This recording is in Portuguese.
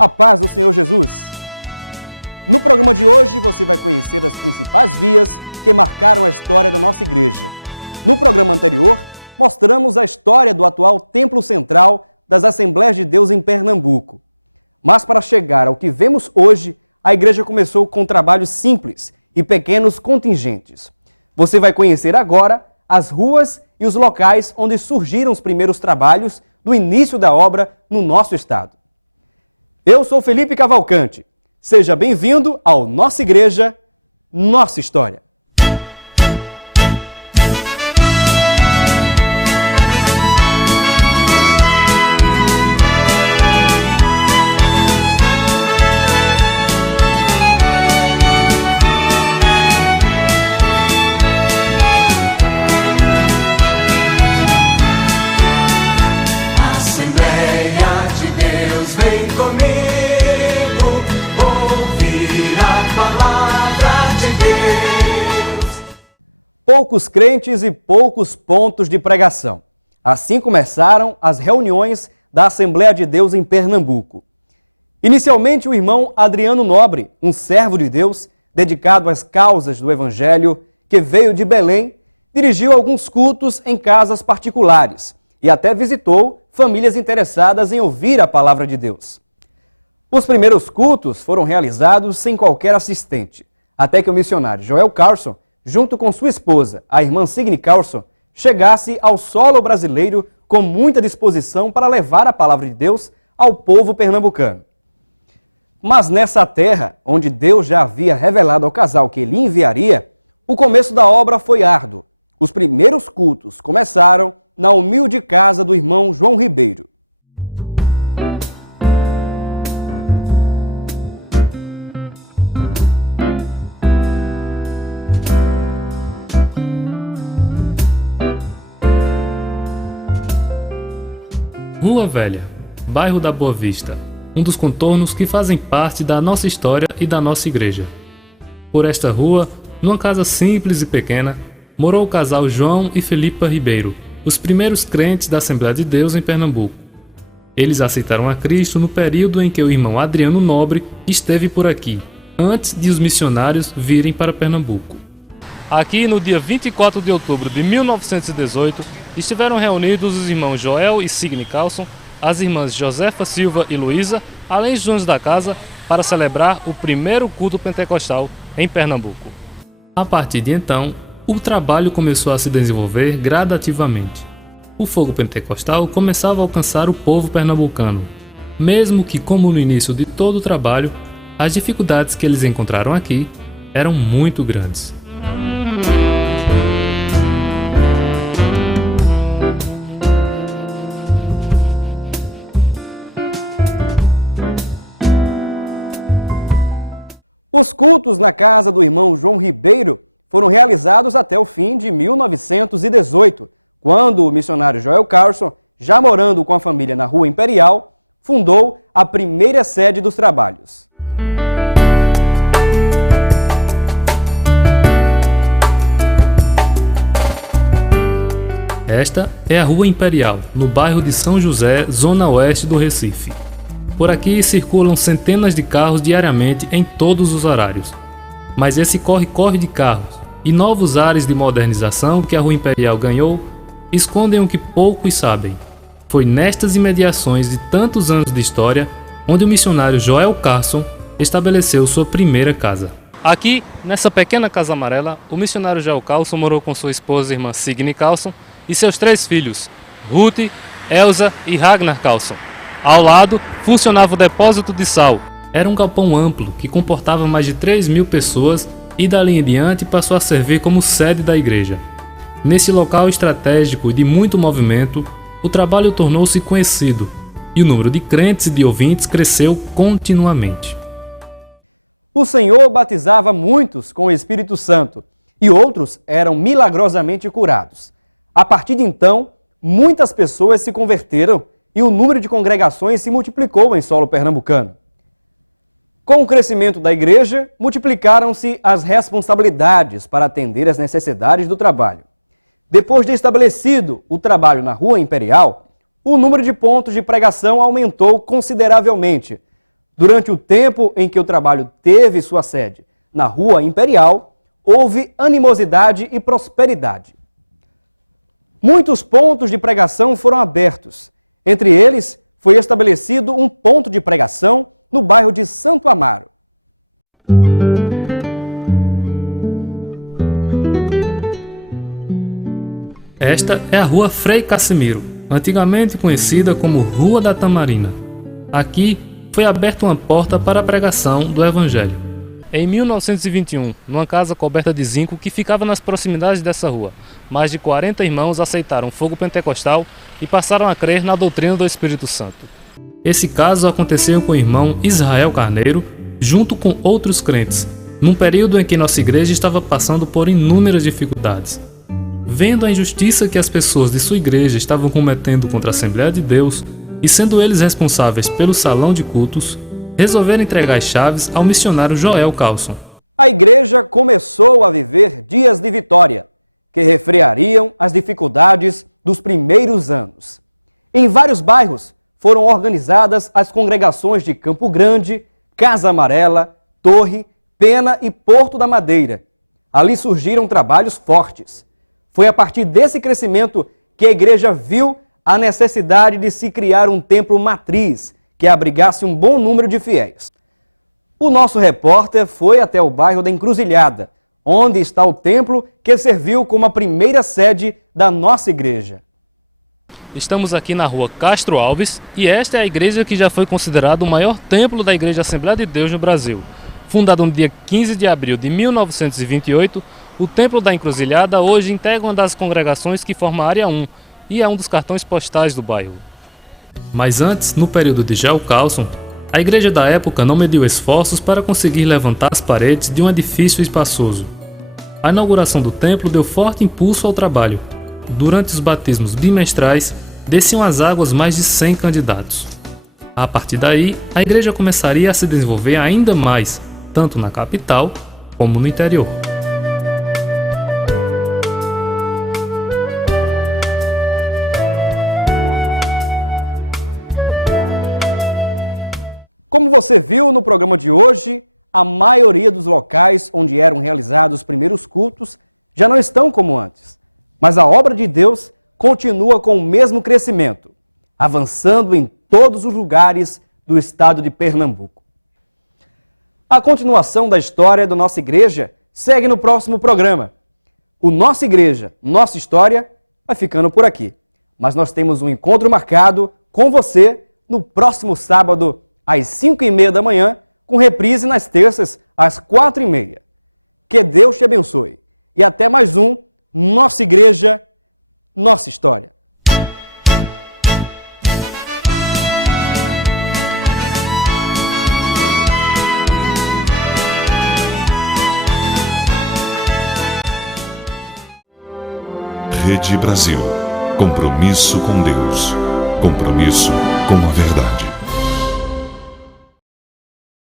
A paz do Senhor Jesus. No programa de hoje você vai conhecer as principais vias que marcaram a história da nossa igreja. No programa anterior, mostramos a história do atual Templo Central das Assembleias de Deus em Pernambuco. Mas para chegar ao que vemos hoje, a igreja começou com trabalhos simples e pequenos contingentes. Você vai conhecer agora as ruas e os locais onde surgiram os primeiros trabalhos do início da obra no nosso estado. Eu sou Felipe Cavalcante. Seja bem-vindo ao Nossa Igreja, Nossa História. Poucos crentes e poucos pontos de pregação. Assim começaram as reuniões da Assembleia de Deus em Pernambuco. Inicialmente, o irmão Adriano Nobre, um servo de Deus, dedicado às causas do Evangelho, que veio de Belém, dirigiu alguns cultos em casas particulares e até visitou famílias interessadas em ouvir a palavra de Deus. Os primeiros cultos foram realizados sem qualquer assistente, até que o missionário Joel Carlson, junto com sua esposa, a irmã Signe Carlson, chegasse ao solo brasileiro com muita disposição para levar a palavra de Deus ao povo pernambucano. Mas nessa terra, onde Deus já havia revelado ao casal que ele enviaria, o começo da obra foi árduo. Os primeiros cultos começaram na humilde casa do irmão João Ribeiro. Rua Velha, bairro da Boa Vista, um dos contornos que fazem parte da nossa história e da nossa igreja. Por esta rua, numa casa simples e pequena, morou o casal João e Felipa Ribeiro, os primeiros crentes da Assembleia de Deus em Pernambuco. Eles aceitaram a Cristo no período em que o irmão Adriano Nobre esteve por aqui, antes de os missionários virem para Pernambuco. Aqui, no dia 24 de outubro de 1918, estiveram reunidos os irmãos Joel e Signe Carlson, as irmãs Josefa Silva e Luísa, além dos donos da casa, para celebrar o primeiro culto pentecostal em Pernambuco. A partir de então, o trabalho começou a se desenvolver gradativamente. O fogo pentecostal começava a alcançar o povo pernambucano, mesmo que, como no início de todo o trabalho, as dificuldades que eles encontraram aqui eram muito grandes. Os cultos na casa do irmão João Ribeiro foram realizados até o fim de 1918, quando o missionário Joel Carlson, já morando com a família na Rua Imperial, fundou a primeira sede dos trabalhos. Esta é a Rua Imperial, no bairro de São José, zona oeste do Recife. Por aqui circulam centenas de carros diariamente em todos os horários. Mas esse corre-corre de carros e novos ares de modernização que a Rua Imperial ganhou escondem o que poucos sabem. Foi nestas imediações de tantos anos de história onde o missionário Joel Carlson estabeleceu sua primeira casa. Aqui, nessa pequena casa amarela, o missionário Joel Carlson morou com sua esposa e irmã Signe Carlson e seus 3 filhos, Ruth, Elza e Ragnar Carlson. Ao lado, funcionava o depósito de sal. Era um galpão amplo que comportava mais de 3.000 pessoas e dali em diante passou a servir como sede da igreja. Nesse local estratégico e de muito movimento, o trabalho tornou-se conhecido e o número de crentes e de ouvintes cresceu continuamente. O Senhor batizava muitos com o Espírito Santo e outros eram milagrosamente curados. A partir de então, muitas pessoas se converteram e o número de congregações se multiplicou em solo pernambucano. Com o crescimento da igreja, multiplicaram-se as responsabilidades para atender às necessidades do trabalho. Depois de estabelecido o trabalho na Rua Imperial, o número de pontos de pregação aumentou consideravelmente. Durante o tempo em que o trabalho teve sua sede na Rua Imperial, houve animosidade e prosperidade. Muitos pontos de pregação foram abertos. Entre eles, foi estabelecido um ponto de pregação no bairro de Santo Amaro. Esta é a Rua Frei Cassimiro, antigamente conhecida como Rua da Tamarina. Aqui foi aberta uma porta para a pregação do Evangelho. Em 1921, numa casa coberta de zinco que ficava nas proximidades dessa rua, mais de 40 irmãos aceitaram o fogo pentecostal e passaram a crer na doutrina do Espírito Santo. Esse caso aconteceu com o irmão Israel Carneiro, junto com outros crentes, num período em que nossa igreja estava passando por inúmeras dificuldades. Vendo a injustiça que as pessoas de sua igreja estavam cometendo contra a Assembleia de Deus, e sendo eles responsáveis pelo salão de cultos, resolveram entregar as chaves ao missionário Joel Carlson. A igreja começou a viver dias de vitória, que refreariam as dificuldades dos primeiros anos. Em vários bairros foram organizadas as congregações de Campo Grande, Casa Amarela, Torre, Pena e Porto da Madeira. Ali surgiram trabalhos fortes. Foi a partir desse crescimento que a igreja viu a necessidade de se criar um templo matriz que abrigasse um bom número de fiéis. O nosso repórter foi até o bairro da Encruzilhada, onde está o templo que serviu como a primeira sede da nossa igreja. Estamos aqui na rua Castro Alves e esta é a igreja que já foi considerada o maior templo da Igreja Assembleia de Deus no Brasil. Fundado no dia 15 de abril de 1928, o Templo da Encruzilhada hoje integra uma das congregações que forma a Área 1 e é um dos cartões postais do bairro. Mas antes, no período de Joel Carlson, a igreja da época não mediu esforços para conseguir levantar as paredes de um edifício espaçoso. A inauguração do templo deu forte impulso ao trabalho. Durante os batismos bimestrais, desciam às águas mais de 100 candidatos. A partir daí, a igreja começaria a se desenvolver ainda mais, tanto na capital como no interior. Como você viu no programa de hoje, a maioria dos locais onde eram realizados os primeiros cultos já não estão como antes. Mas a obra de Deus continua com o mesmo crescimento, avançando em todos os lugares do estado de Pernambuco. A continuação da história da nossa igreja segue no próximo programa. O Nossa Igreja, Nossa História vai ficando por aqui. Mas nós temos um encontro marcado com você no próximo sábado, às 5h30 da manhã, com reprise nas terças, às 4h30. Que Deus te abençoe. E até mais um Nossa Igreja, Nossa História. Rede Brasil. Compromisso com Deus. Compromisso com a verdade.